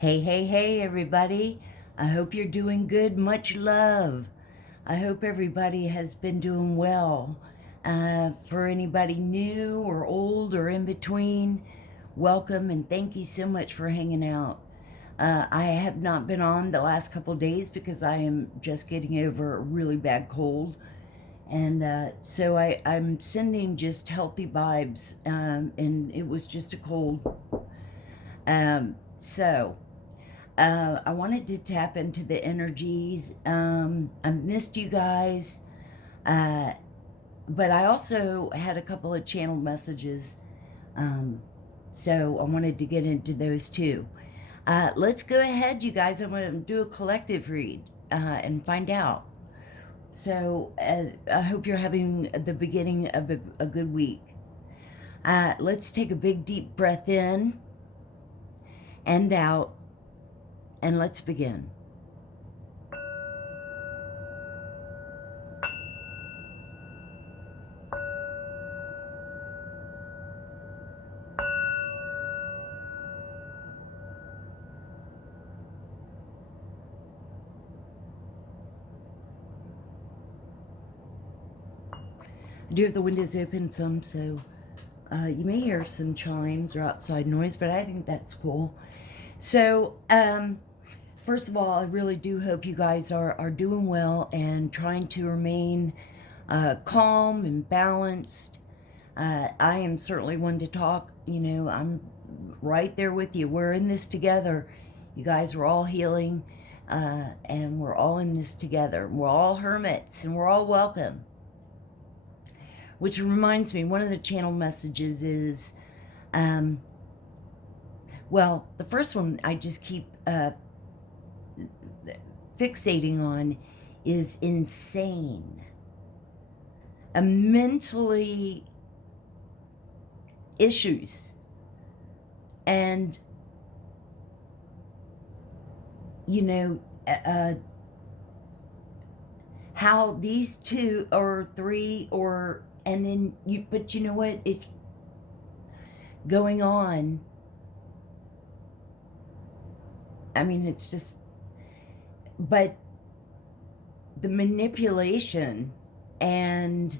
Hey, hey, hey, everybody. I hope you're doing good. Much love. I hope everybody has been doing well. For anybody new or old or in between, welcome and thank you so much for hanging out. I have not been on the last couple of days because I am just getting over a really bad cold. And so I'm sending just healthy vibes, and it was just a cold. So I wanted to tap into the energies. I missed you guys, but I also had a couple of channel messages, so I wanted to get into those too. Let's go ahead, you guys. I'm going to do a collective read and find out. So I hope you're having the beginning of a good week. Let's take a big deep breath in and out. And let's begin. I do have the windows open some, so you may hear some chimes or outside noise, but I think that's cool. So, first of all, I really do hope you guys are doing well and trying to remain calm and balanced. I am certainly one to talk. You know, I'm right there with you. We're in this together. You guys are all healing, and we're all in this together. We're all hermits, and we're all welcome. Which reminds me, one of the channel messages is, well, the first one I just keep fixating on is insane. Mentally issues. And, you know, how these two or three or, and then you, but you know what? It's going on. I mean, it's just, but the manipulation and,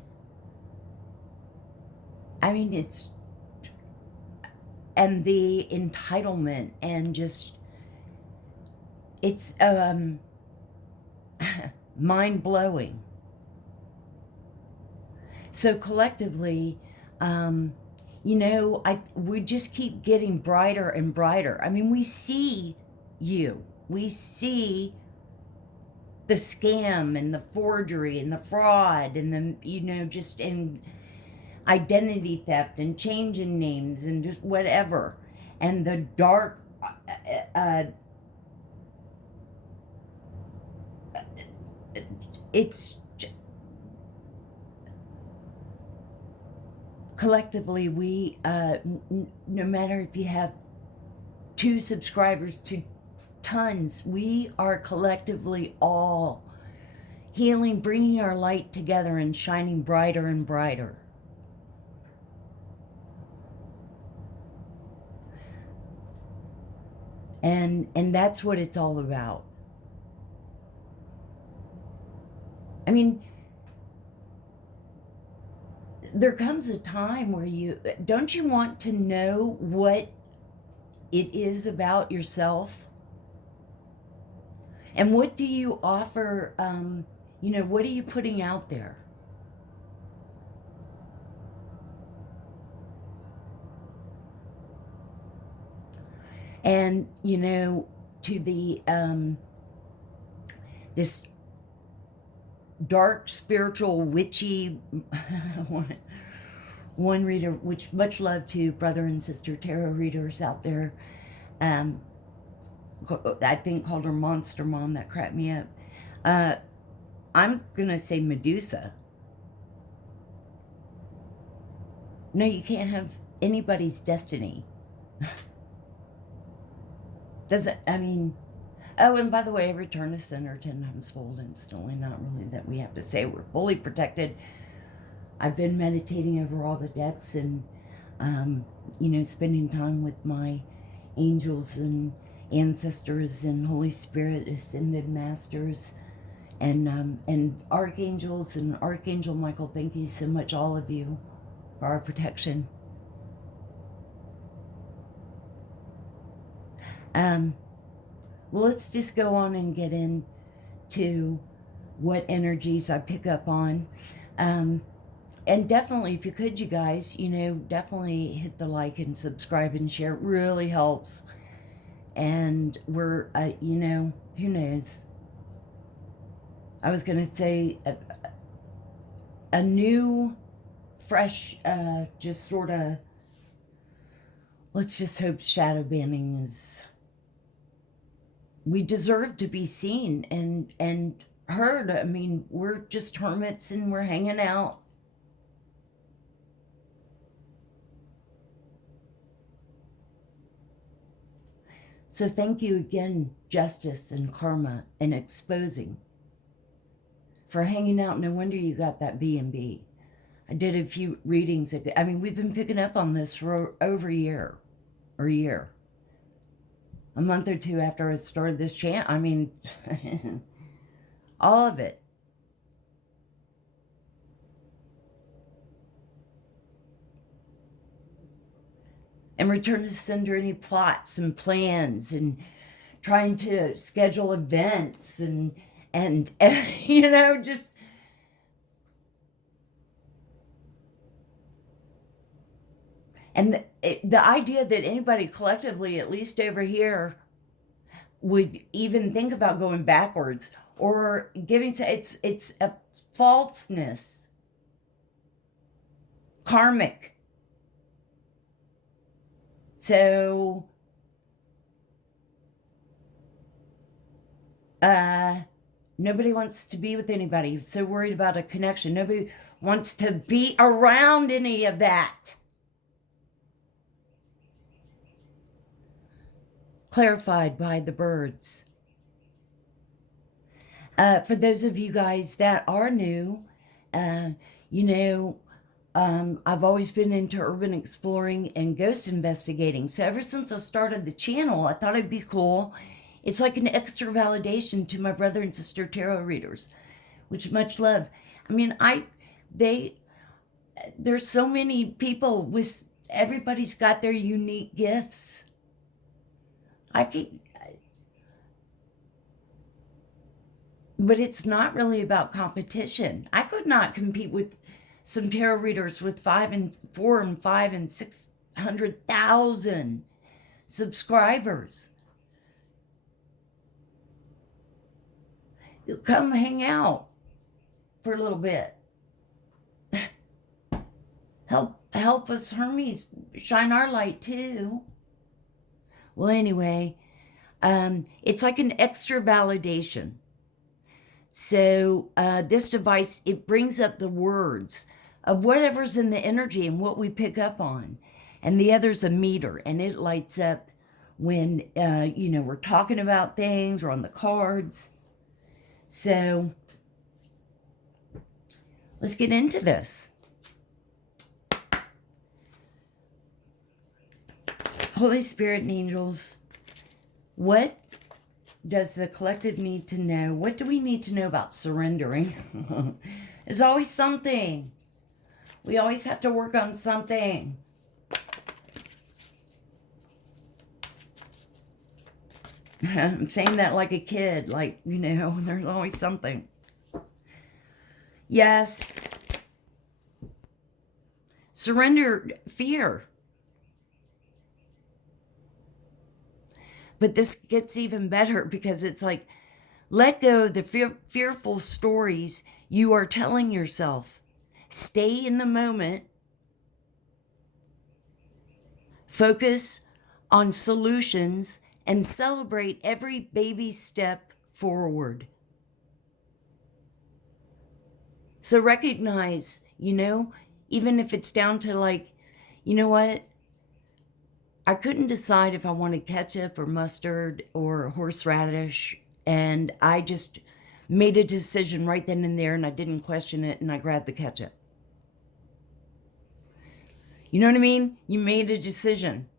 I mean, it's, and the entitlement and just, it's mind-blowing. So collectively, you know, we just keep getting brighter and brighter. I mean, we see you. We see the scam and the forgery and the fraud and the, you know, just in identity theft and changing names and just whatever. And the dark, it's collectively, we, no matter if you have 2 subscribers to tons, we are collectively all healing, bringing our light together and shining brighter and brighter. And that's what it's all about. I mean, there comes a time where don't you want to know what it is about yourself? And what do you offer, you know, what are you putting out there? And, you know, to the, this dark, spiritual, witchy, one reader, which much love to brother and sister tarot readers out there, I think called her Monster Mom, that cracked me up. I'm going to say Medusa. No, you can't have anybody's destiny. Doesn't, I mean, oh, and by the way, I return to center 10 times fold, and it's only not really that we have to say we're fully protected. I've been meditating over all the decks and, you know, spending time with my angels and ancestors and Holy Spirit, ascended masters, and archangels and Archangel Michael. Thank you so much, all of you, for our protection. Well, let's just go on and get into what energies I pick up on. And definitely, if you could, you guys, definitely hit the like and subscribe and share. It really helps. And we're, who knows? I was going to say a new, fresh, just sort of, let's just hope shadow banning is, we deserve to be seen and heard. I mean, we're just hermits and we're hanging out. So thank you again, Justice and Karma, and Exposing, for hanging out. No wonder you got that B&B. I did a few readings. I mean, we've been picking up on this for over a year. A month or two after I started this channel. I mean, all of it. And return to sender any plots and plans and trying to schedule events and just and the idea that anybody collectively, at least over here, would even think about going backwards or giving to it's a falseness, karmic. So, nobody wants to be with anybody. So worried about a connection. Nobody wants to be around any of that. Clarified by the birds. For those of you guys that are new, I've always been into urban exploring and ghost investigating. So ever since I started the channel, I thought it'd be cool. It's like an extra validation to my brother and sister tarot readers, which much love. I mean, there's so many people everybody's got their unique gifts. But it's not really about competition. I could not compete with some tarot readers with 4 and 5 and 600,000 subscribers. You'll come hang out for a little bit. Help us Hermes shine our light too. Well, anyway, it's like an extra validation. So this device, it brings up the words of whatever's in the energy and what we pick up on. And the other's a meter, and it lights up when, we're talking about things or on the cards. So let's get into this. Holy Spirit and angels, what does the collective need to know? What do we need to know about surrendering? There's always something. We always have to work on something. I'm saying that like a kid, there's always something. Yes. Surrender fear. But this gets even better because it's like, let go of the fearful stories you are telling yourself. Stay in the moment. Focus on solutions and celebrate every baby step forward. So recognize, even if it's down to you know what? I couldn't decide if I wanted ketchup or mustard or horseradish, and I just made a decision right then and there, and I didn't question it, and I grabbed the ketchup. You know what I mean? You made a decision.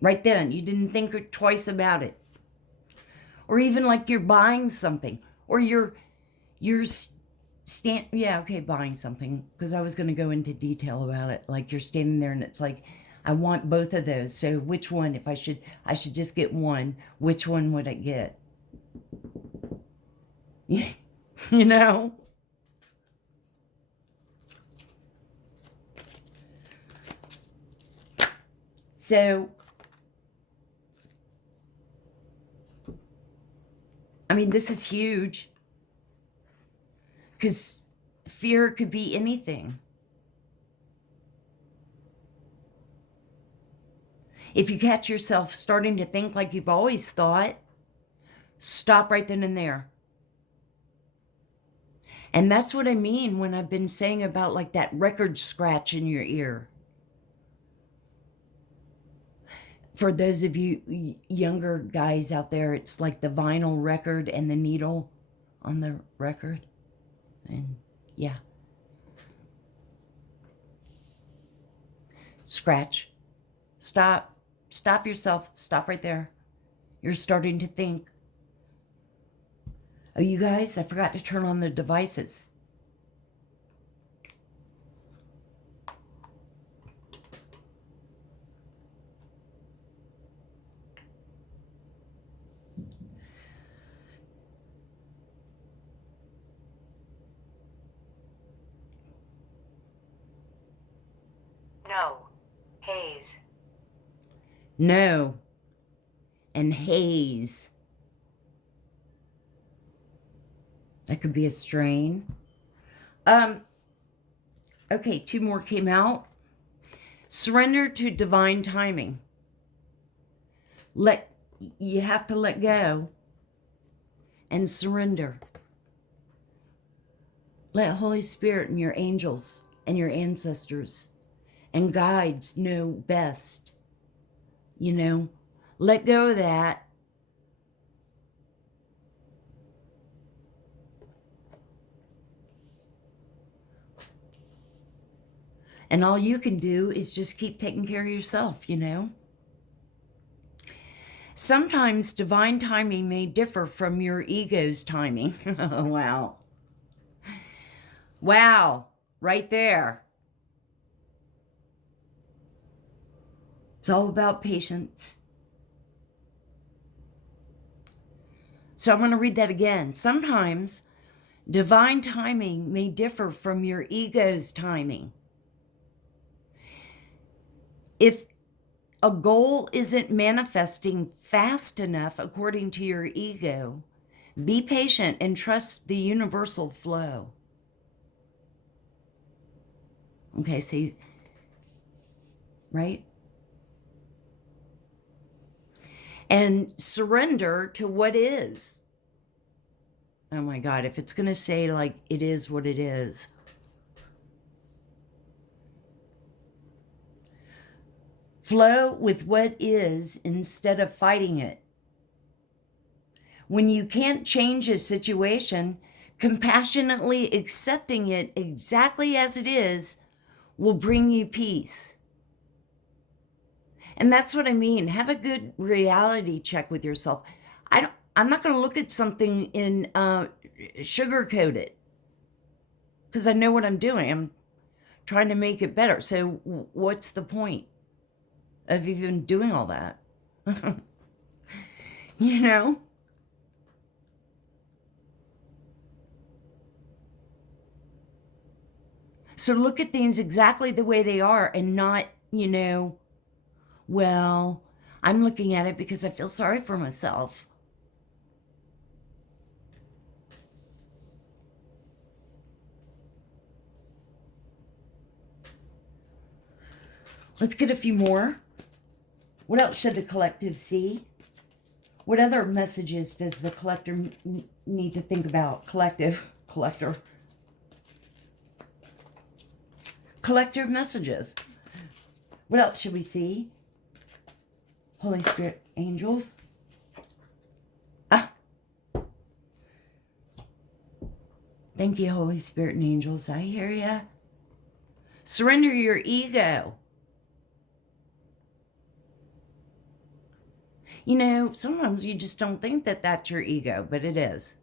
Right then. You didn't think twice about it. Or even like you're buying something. Or you're buying something. Because I was going to go into detail about it. Like you're standing there and it's like, I want both of those. So which one? If I should just get one. Which one would I get? You know? So, I mean, this is huge. Because fear could be anything. If you catch yourself starting to think like you've always thought, stop right then and there. And that's what I mean when I've been saying about like that record scratch in your ear. For those of you younger guys out there, it's like the vinyl record and the needle on the record. And yeah. Scratch. Stop. Stop yourself. Stop right there. You're starting to think. Oh, you guys, I forgot to turn on the devices. No. Haze. No. And haze. That could be a strain. Okay, 2 more came out. Surrender to divine timing. You have to let go and surrender. Let Holy Spirit and your angels and your ancestors and guides know best. You know, let go of that. And all you can do is just keep taking care of yourself, you know. Sometimes divine timing may differ from your ego's timing. Wow. Wow. Right there. It's all about patience. So I'm going to read that again. Sometimes divine timing may differ from your ego's timing. If a goal isn't manifesting fast enough according to your ego, be patient and trust the universal flow. Okay, so, right? And surrender to what is. Oh my God, if it's going to say like it is what it is. Flow with what is instead of fighting it. When you can't change a situation, compassionately accepting it exactly as it is will bring you peace. And that's what I mean. Have a good reality check with yourself. I'm not going to look at something and sugarcoat it because I know what I'm doing. I'm trying to make it better. So what's the point of even doing all that? You know? So look at things exactly the way they are and not, you know, well, I'm looking at it because I feel sorry for myself. Let's get a few more. What else should the collective see? What other messages does the collector need to think about? Collective messages. What else should we see? Holy Spirit, angels. Thank you, Holy Spirit and angels. I hear ya. Surrender your ego. You know, sometimes you just don't think that that's your ego, but it is.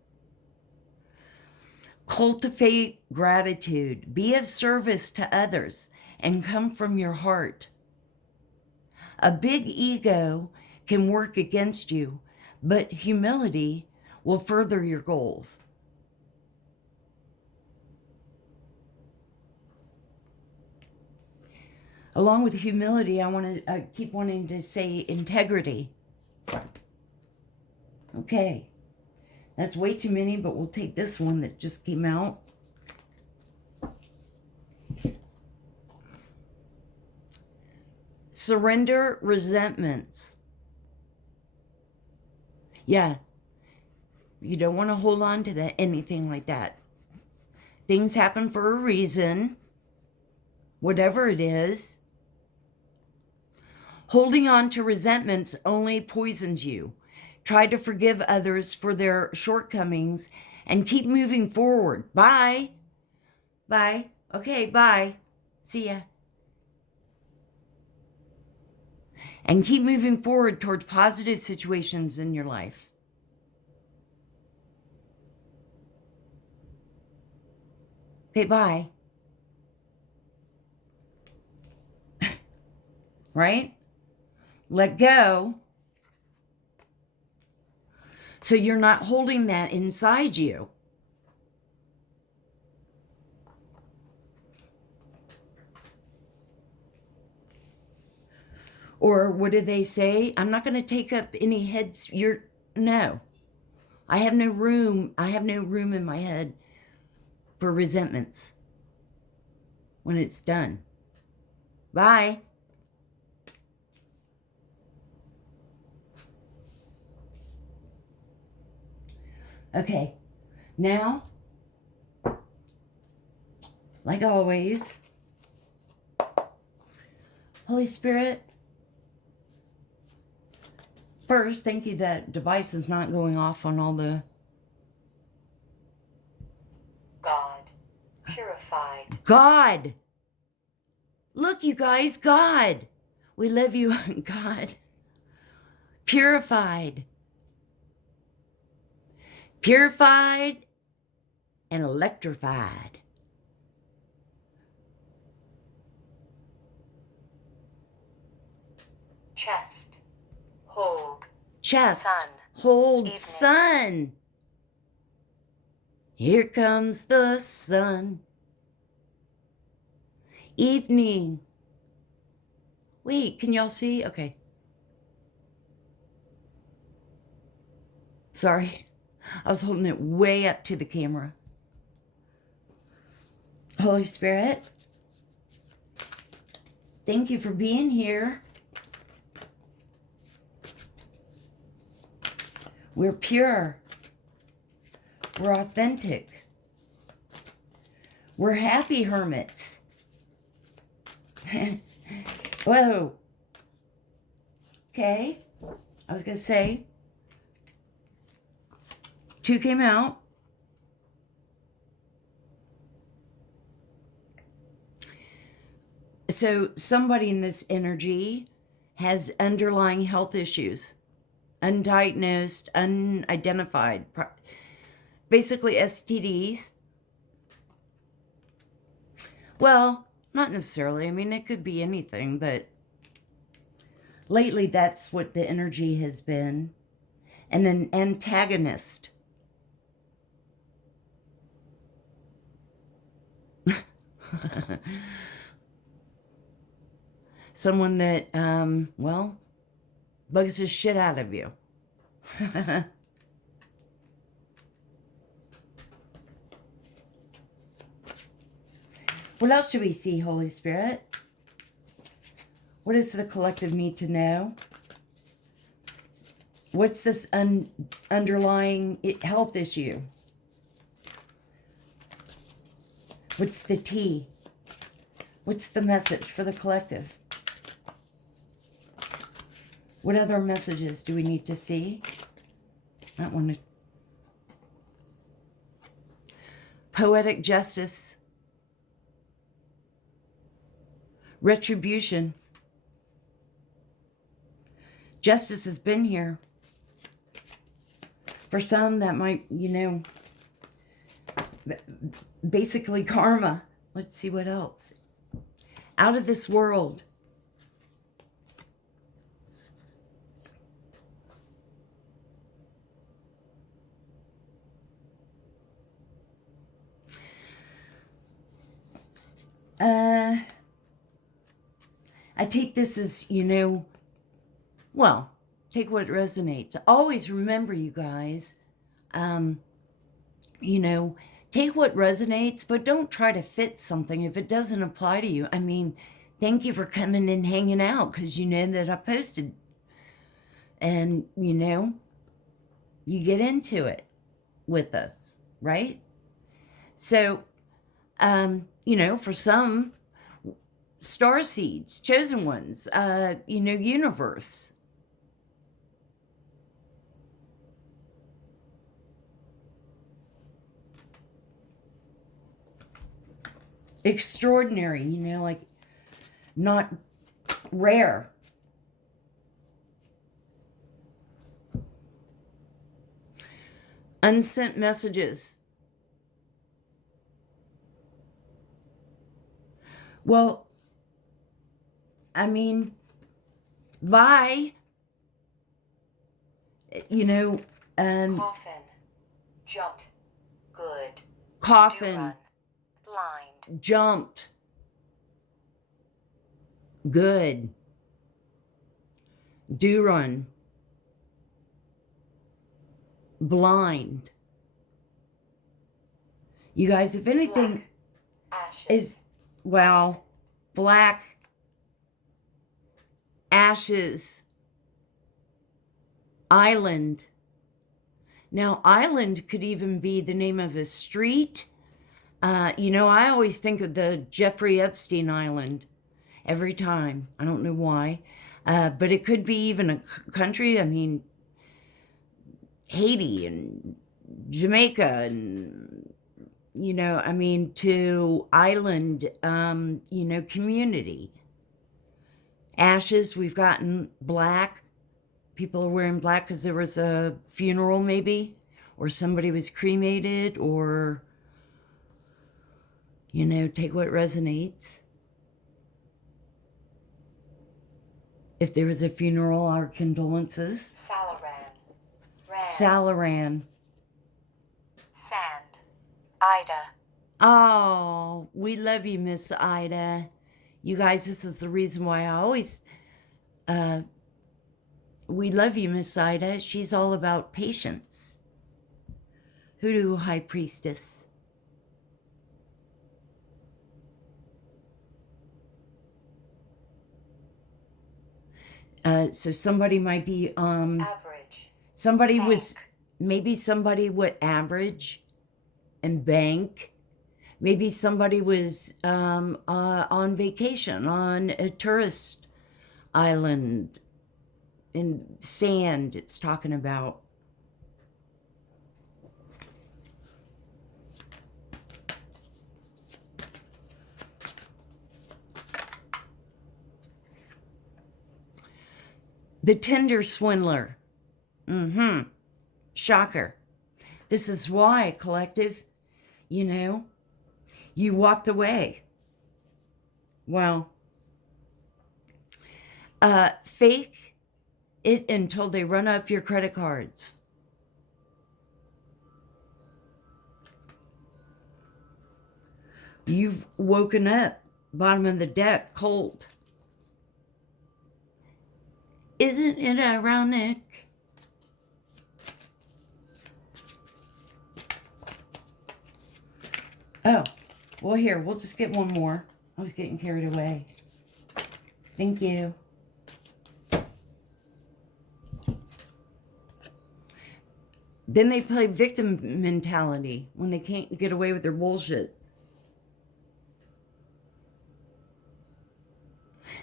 Cultivate gratitude. Be of service to others and come from your heart. A big ego can work against you, but humility will further your goals. Along with humility, I keep wanting to say integrity. Okay. That's way too many, but we'll take this one that just came out. Surrender resentments. Yeah. You don't want to hold on to that, anything like that. Things happen for a reason. Whatever it is. Holding on to resentments only poisons you. Try to forgive others for their shortcomings and keep moving forward. Bye. Bye. Okay, bye. See ya. And keep moving forward towards positive situations in your life. Okay, bye. Right? Let go. So you're not holding that inside you. Or what do they say? I'm not going to take up any heads. No. I have no room. I have no room in my head for resentments when it's done. Bye. Okay, now, like always, Holy Spirit, first, thank you that device is not going off on all the... God. Purified. God! Look, you guys, God! We love you, God. Purified. Purified and electrified. Chest. Hold. Chest. Sun. Hold. Evening. Sun. Here comes the sun. Evening. Wait, can y'all see? Okay. Sorry. I was holding it way up to the camera. Holy Spirit, thank you for being here. We're pure. We're authentic. We're happy hermits. Whoa. Okay. I was going to say, 2 came out. So somebody in this energy has underlying health issues, undiagnosed, unidentified, basically STDs. Well, not necessarily. I mean, it could be anything, but lately that's what the energy has been. And an antagonist. Someone that, well, bugs the shit out of you. What else should we see, Holy Spirit? What does the collective need to know? What's this underlying health issue? What's the T? What's the message for the collective? What other messages do we need to see? I don't want to... Poetic justice. Retribution. Justice has been here. For some, that might, basically karma. Let's see what else. Out of this world. I take this as, well, take what resonates. Always remember, you guys, take what resonates, but don't try to fit something if it doesn't apply to you. I mean, thank you for coming and hanging out, because you know that I posted. And, you get into it with us, right? So, for some, star seeds, chosen ones, universe. Extraordinary, like not rare. Unsent messages. Well, I mean, bye. Coffin. Jumped. Good. Coffin. Do-run. Blind. Jumped. Good. Do run. Blind. You guys, if anything Black. Ashes. is, well, black, ashes, island. Now, island could even be the name of a street. I always think of the Jeffrey Epstein Island every time. I don't know why. But it could be even a country. I mean, Haiti and Jamaica and, to island, community. Ashes, we've gotten black. People are wearing black because there was a funeral maybe, or somebody was cremated, or, take what resonates. If there was a funeral, our condolences. Salaran. Ran. Salaran. Sand. Ida. Oh, we love you, Miss Ida. You guys, this is the reason why I always, we love you, Miss Ida. She's all about patience. Hoodoo highpriestess. So somebody might be, Average. somebody Bank. was, maybe somebody would average and bank. Maybe somebody was on vacation on a tourist island in sand, it's talking about. The Tinder swindler. Shocker. This is why, collective, you walked away. Well, fake it until they run up your credit cards. You've woken up, bottom of the deck, cold. Isn't it ironic? Oh, well, here, we'll just get one more. I was getting carried away. Thank you. Then they play victim mentality when they can't get away with their bullshit.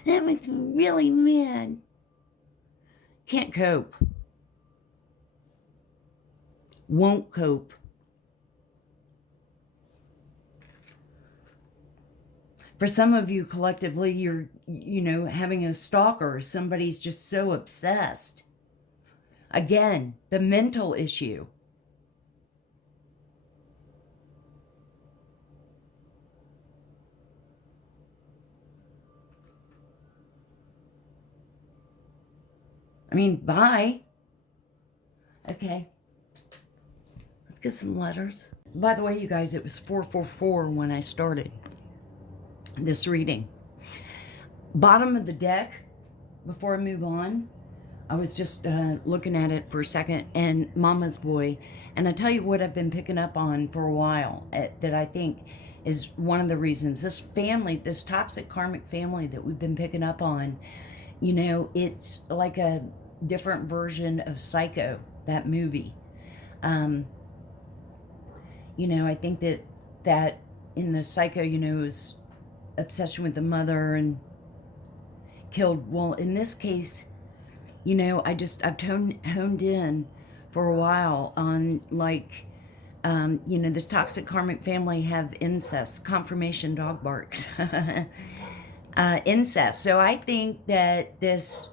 That makes me really mad. Can't cope. Won't cope. For some of you collectively, you're, having a stalker. Somebody's just so obsessed. Again, the mental issue. I mean, bye. Okay. Let's get some letters. By the way, you guys, it was 444 when I started this reading. Bottom of the deck, before I move on, I was just looking at it for a second, and Mama's Boy. And I tell you what I've been picking up on for a while that I think is one of the reasons. This family, this toxic karmic family that we've been picking up on, it's like a different version of Psycho, that movie. I think that in the Psycho, is obsession with the mother and killed. Well, in this case, I've honed in for a while on this toxic karmic family have incest, confirmation dog barks, incest. So I think that this,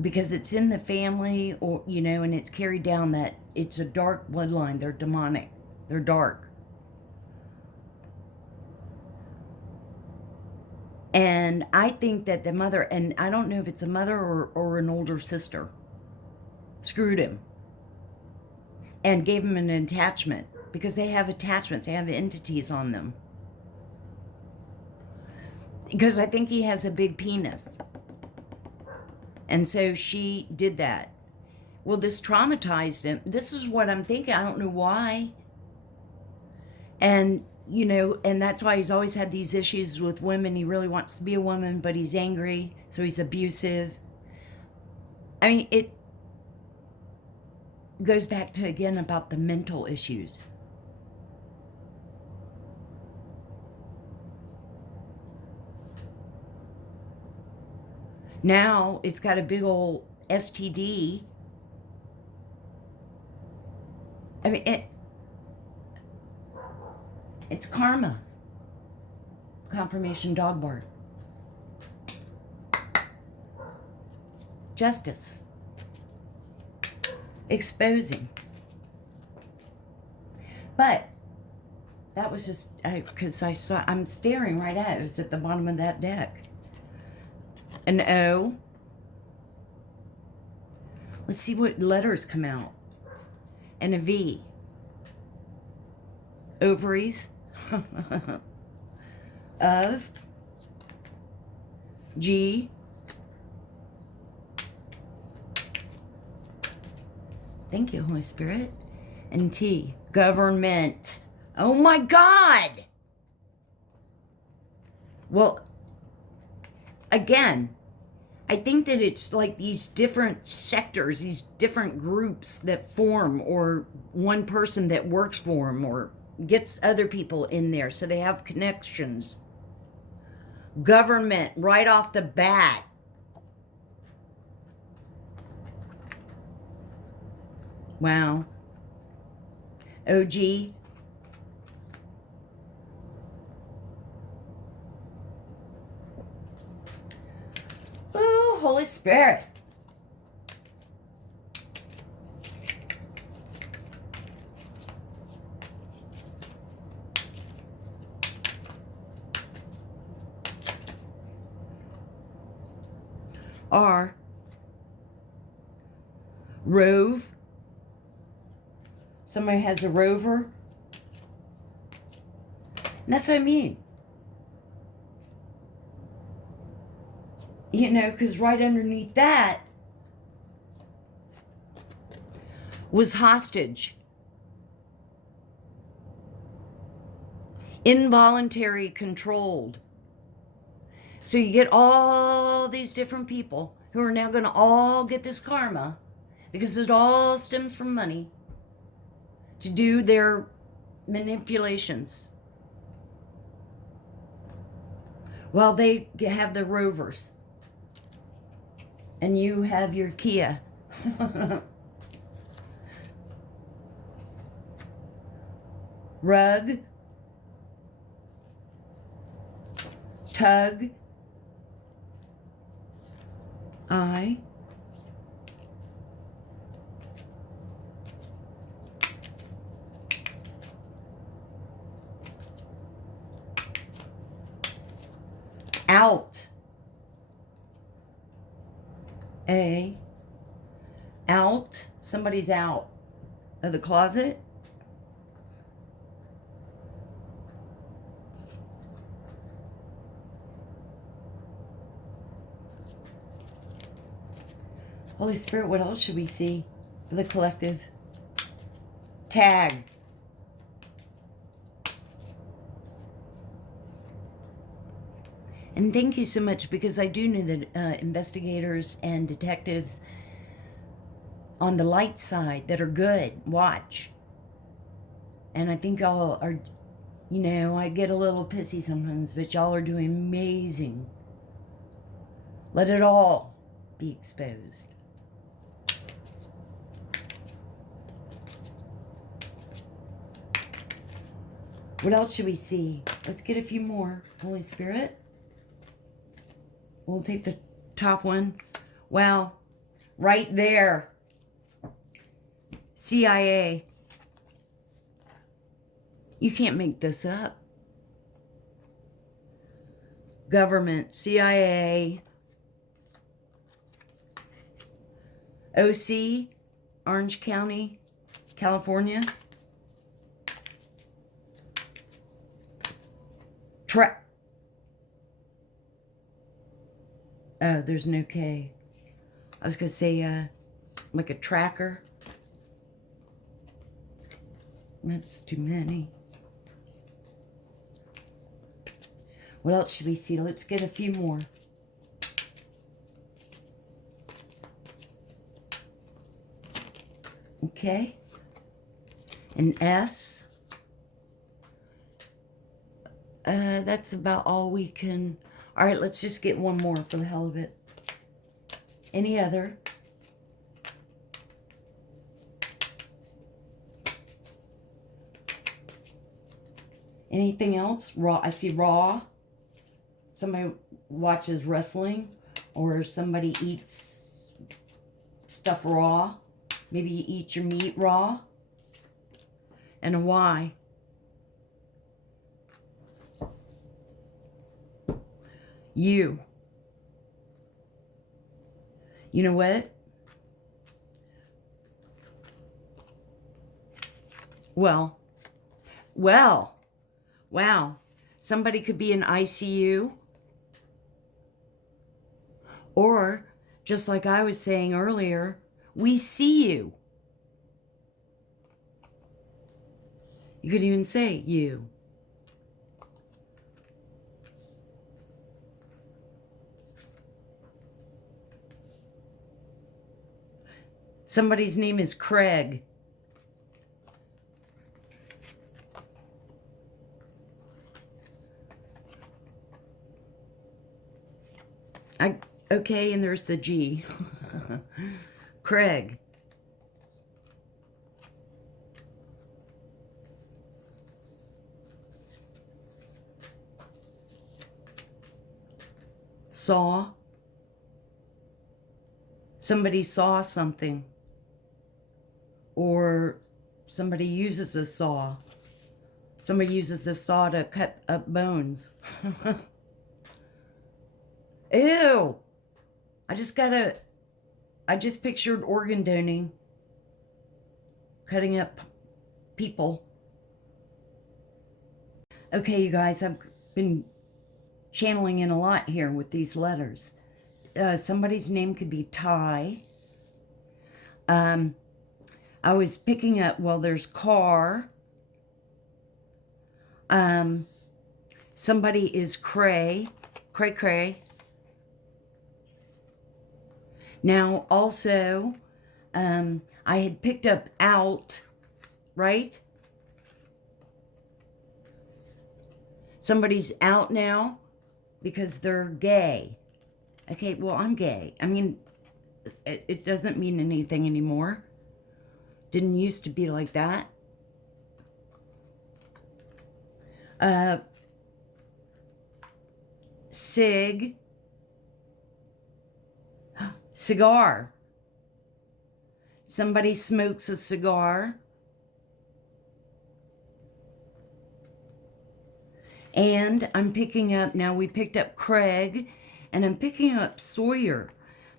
because it's in the family, or and it's carried down, that it's a dark bloodline. They're demonic. They're dark. And I think that the mother, and I don't know if it's a mother or an older sister, screwed him and gave him an attachment, because they have attachments. They have entities on them. Because I think he has a big penis. And so she did that. Well, this traumatized him. This is what I'm thinking. I don't know why. And, and that's why he's always had these issues with women. He really wants to be a woman, but he's angry, so he's abusive. I mean, it goes back to, again, about the mental issues. Now it's got a big old STD. I mean, it's karma. Confirmation dog bark. Justice. Exposing. But that was just because I'm staring right at it. It's at the bottom of that deck. An O. Let's see what letters come out. And a V. Ovaries. Of. G. Thank you, Holy Spirit. And T. Government. Oh my God! Well, again, I think that it's like these different sectors, these different groups that form, or one person that works for them or gets other people in there, so they have connections. Government, right off the bat. Wow. OG. Oh, Holy Spirit. R. Rove. Somebody has a rover. And that's what I mean. Because right underneath that was hostage. Involuntary controlled. So you get all these different people who are now going to all get this karma, because it all stems from money, to do their manipulations. Well, they have the rovers. And you have your Kia. rug, tug, eye, out, out, somebody's out of the closet. Holy Spirit, what else should we see for the collective? Tag. And thank you so much, because I do know that investigators and detectives on the light side that are good watch. And I think y'all are, you know, I get a little pissy sometimes, but y'all are doing amazing. Let it all be exposed. What else should we see? Let's get a few more. Holy Spirit. We'll take the top one. Wow. Right there. CIA. You can't make this up. Government. CIA. OC. Orange County, California. Oh, there's no K. I was going to say, like a tracker. That's too many. What else should we see? Let's get a few more. Okay. An S. That's about all we can... All right, let's just get one more for the hell of it. Any other? Anything else? Raw. I see raw. Somebody watches wrestling, or somebody eats stuff raw. Maybe you eat your meat raw. And a Y. You. You know what? Well, wow. Somebody could be in ICU. Or, just like I was saying earlier, we see you. You could even say you. Somebody's name is Craig. Okay, and there's the G. Craig. Saw. Somebody saw something. Or somebody uses a saw. Somebody uses a saw to cut up bones. Ew! I just pictured organ donating. Cutting up people. Okay, you guys, I've been channeling in a lot here with these letters. Somebody's name could be Ty. I was picking up, well, there's car. Somebody is Cray. Cray. Now, also, I had picked up out, right? Somebody's out now because they're gay. Okay, well, I'm gay. I mean, it doesn't mean anything anymore. Didn't used to be like that. Uh, cigar. Somebody smokes a cigar. And I'm picking up, now we picked up Craig, and I'm picking up Sawyer,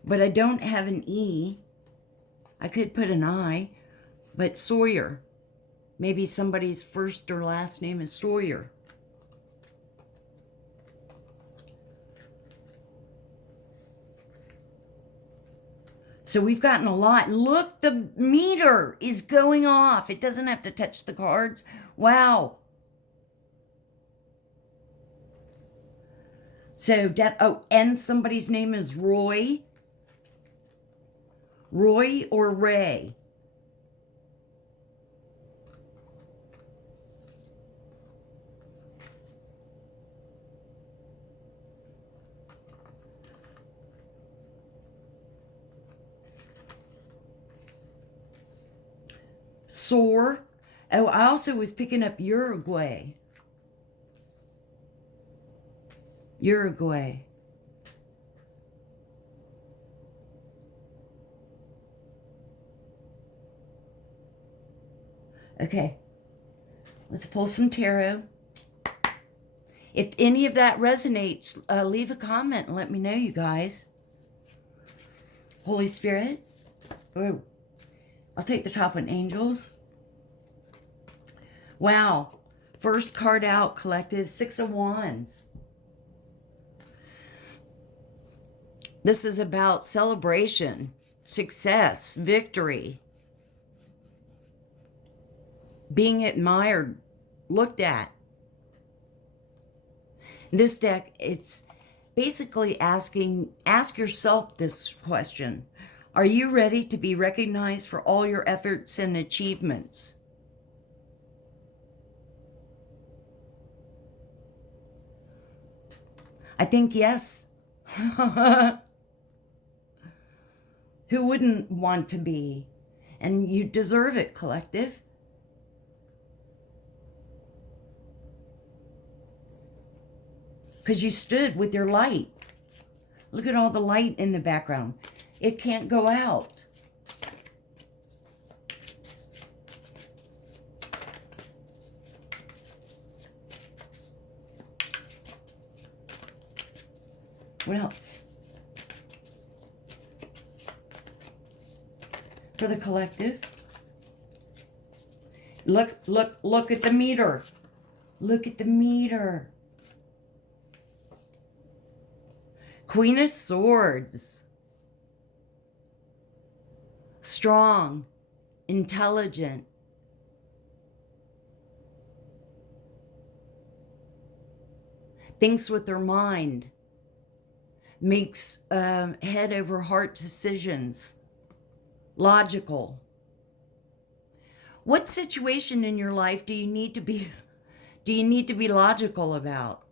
but I don't have an E. I could put an I, but Sawyer. Maybe somebody's first or last name is Sawyer. So we've gotten a lot. Look, the meter is going off. It doesn't have to touch the cards. Wow. So, oh, and somebody's name is Roy. Roy or Ray? Soar. Oh, I also was picking up Uruguay. Uruguay. Okay. Let's pull some tarot. If any of that resonates, leave a comment and let me know, you guys. Holy Spirit. Oh, I'll take the top one, angels. Wow. First card out, collective, 6 of Wands. This is about celebration, success, victory, being admired, looked at. This deck, it's basically ask yourself this question. Are you ready to be recognized for all your efforts and achievements? I think yes. Who wouldn't want to be? And you deserve it, collective. Because you stood with your light. Look at all the light in the background. It can't go out. What else? For the collective. Look at the meter. Look at the meter. Queen of Swords. Strong, intelligent. Thinks with their mind. Makes head over heart decisions. Logical. What situation in your life do you need to be logical about?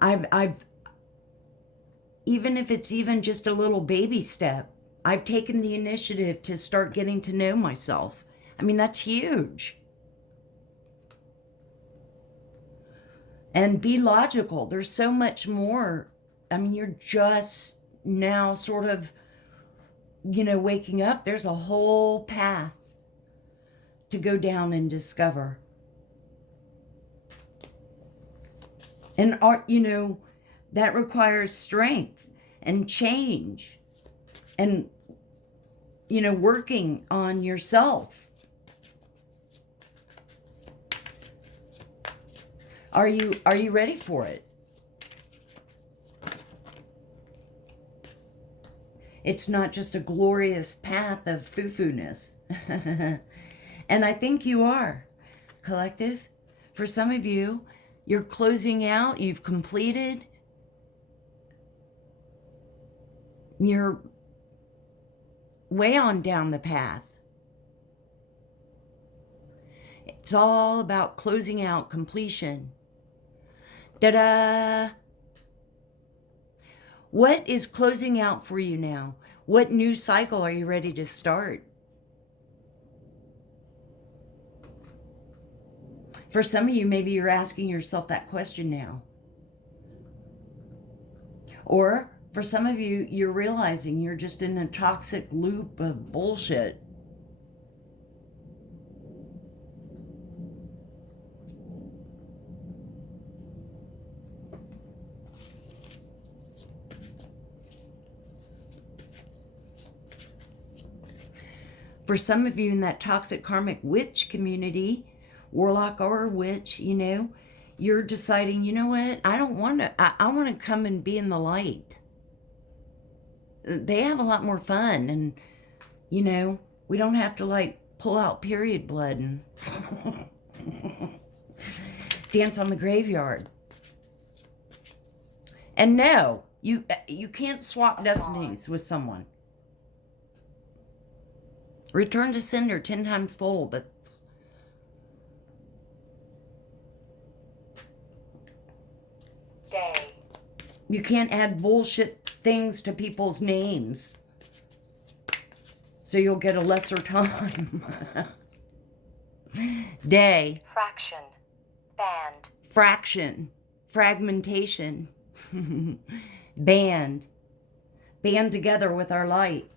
I've even if it's even just a little baby step, I've taken the initiative to start getting to know myself. I mean, that's huge. And be logical. There's so much more. I mean, you're just now sort of, waking up. There's a whole path to go down and discover. And that requires strength and change and, working on yourself. Are you ready for it? It's not just a glorious path of foo-foo-ness. And I think you are, collective. For some of you, you're closing out, you've completed. You're way on down the path. It's all about closing out, completion. Ta-da! What is closing out for you now? What new cycle are you ready to start? For some of you, maybe you're asking yourself that question now. Or for some of you, you're realizing you're just in a toxic loop of bullshit. For some of you in that toxic karmic witch community, warlock or witch, you know, you're deciding, you know what, I don't want to, I want to come and be in the light. They have a lot more fun, and, you know, we don't have to, like, pull out period blood and dance on the graveyard. And no, you can't swap destinies with someone. Return to sender 10 times fold. That's Day. you can't add bullshit things to people's names, so you'll get a lesser time. Day. Fraction. Band. Fraction. Fragmentation. Band. Band together with our light.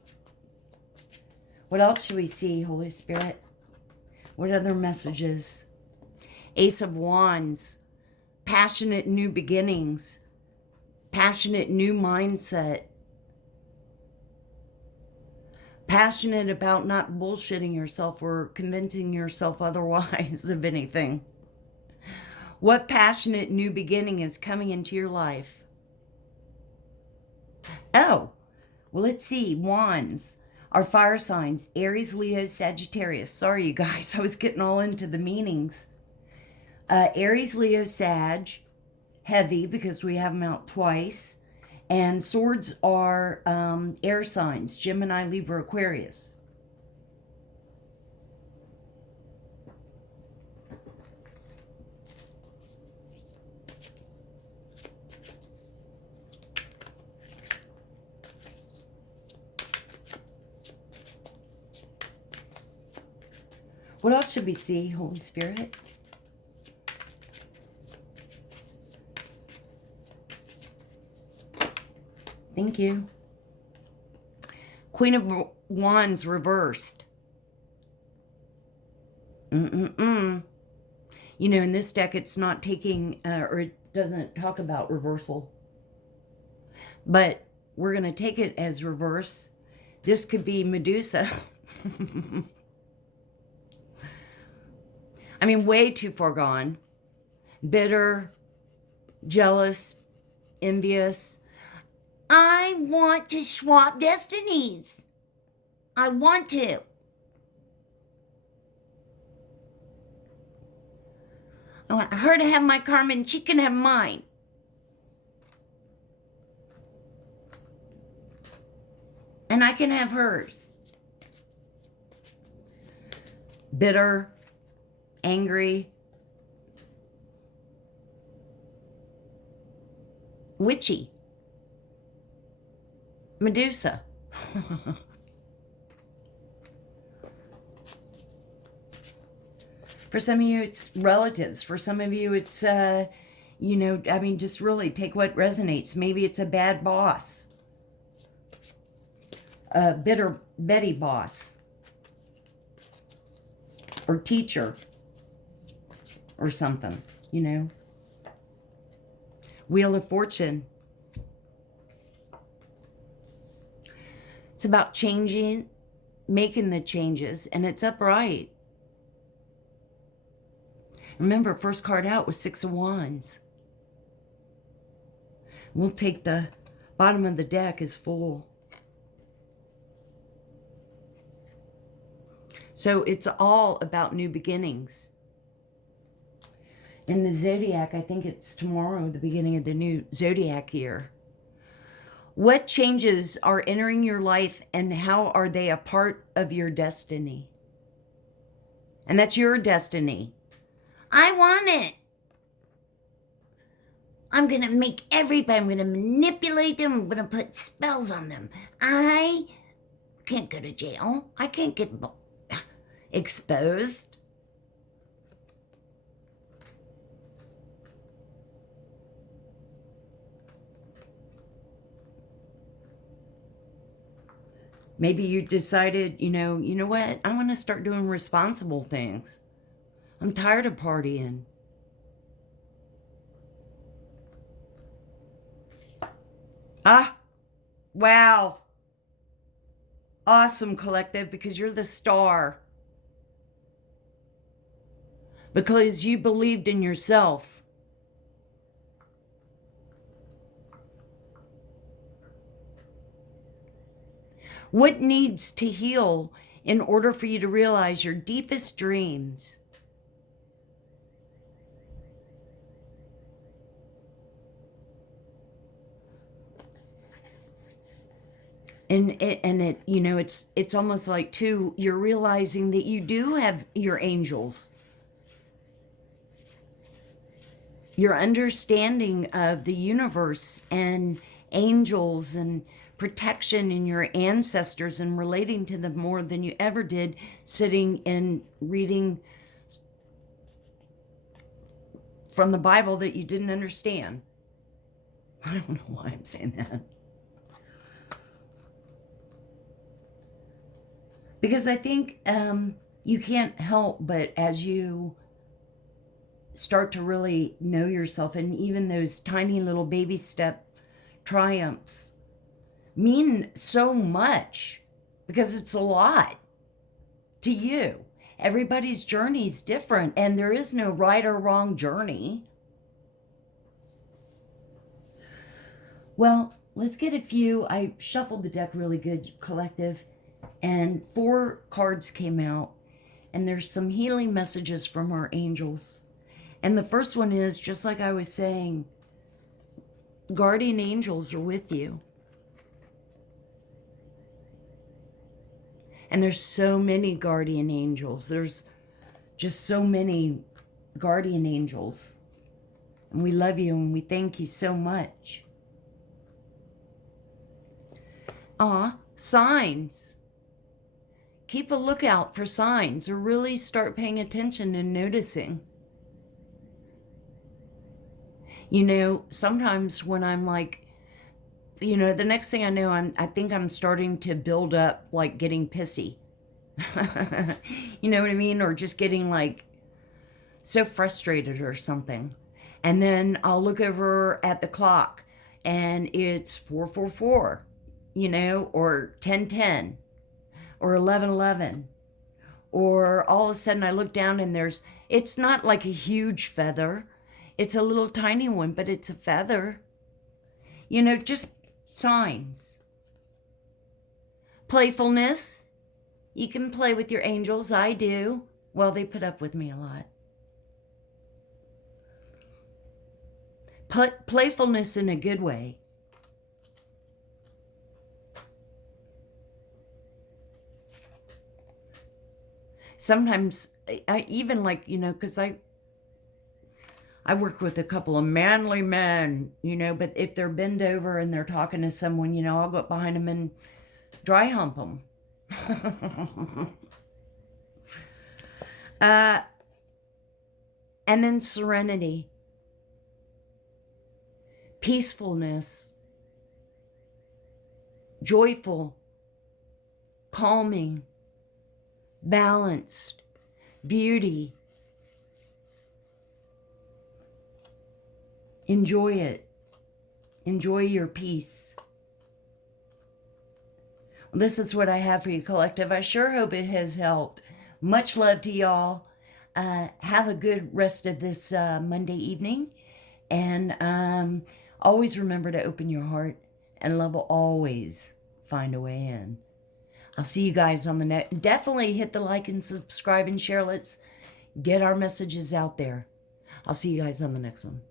What else should we see, Holy Spirit? What other messages? Ace of Wands. Passionate new beginnings. Passionate new mindset. Passionate about not bullshitting yourself or convincing yourself otherwise of anything. What passionate new beginning is coming into your life? Oh, well, let's see. Wands. Our fire signs, Aries, Leo, Sagittarius. Sorry, you guys, I was getting all into the meanings. Aries, Leo, Sag, heavy because we have them out twice. And swords are air signs, Gemini, Libra, Aquarius. What else should we see, Holy Spirit? Thank you. Queen of Wands reversed. You know, in this deck, it's not taking, or it doesn't talk about reversal. But we're going to take it as reverse. This could be Medusa. I mean, way too far gone. Bitter, jealous, envious. I want to swap destinies. I want to. I want her to have my karma and she can have mine. And I can have hers. Bitter, angry, witchy. Medusa. For some of you, it's relatives. For some of you, it's, you know, I mean, just really take what resonates. Maybe it's a bad boss. A bitter Betty boss. Or teacher. Or something, you know. Wheel of Fortune. It's about changing, making the changes, and it's upright. Remember, first card out was Six of Wands. We'll take the bottom of the deck as full. So it's all about new beginnings. In the zodiac, I think it's tomorrow, the beginning of the new zodiac year. What changes are entering your life and how are they a part of your destiny? And that's your destiny. I want it. I'm going to make everybody, I'm going to manipulate them. I'm going to put spells on them. I can't go to jail. I can't get exposed. Maybe you decided, you know what? I want to start doing responsible things. I'm tired of partying. Ah, wow. Awesome, collective, because you're the star. Because you believed in yourself. What needs to heal in order for you to realize your deepest dreams? And it you know, it's almost like too, you're realizing that you do have your angels. Your understanding of the universe and angels and protection in your ancestors and relating to them more than you ever did sitting and reading from the Bible that you didn't understand. I don't know why I'm saying that. Because I think you can't help but, as you start to really know yourself, and even those tiny little baby step triumphs mean so much, because it's a lot to you. Everybody's journey is different, and there is no right or wrong journey. Well, let's get a few. I shuffled the deck really good, collective, and 4 cards came out, and there's some healing messages from our angels. And the first one is, just like I was saying, guardian angels are with you. And there's so many guardian angels. There's just so many guardian angels. And we love you and we thank you so much. Signs. Keep a lookout for signs, or really start paying attention and noticing. You know, sometimes when I'm like, you know, the next thing I know, I think I'm starting to build up, like getting pissy. You know what I mean? Or just getting like so frustrated or something. And then I'll look over at the clock and it's 4:44, you know, or 10:10, or 11:11. Or all of a sudden I look down and it's not like a huge feather. It's a little tiny one, but it's a feather. You know, just signs. Playfulness. You can play with your angels. I do. Well, they put up with me a lot. Playfulness in a good way. Sometimes I even, like, you know, because I work with a couple of manly men, you know, but if they're bent over and they're talking to someone, you know, I'll go up behind them and dry hump them. And then serenity, peacefulness, joyful, calming, balanced, beauty. Enjoy it. Enjoy your peace. Well, this is what I have for you, collective. I sure hope it has helped. Much love to y'all. Have a good rest of this Monday evening. And always remember to open your heart, and love will always find a way in. I'll see you guys on the next. Definitely hit the like and subscribe and share. Let's get our messages out there. I'll see you guys on the next one.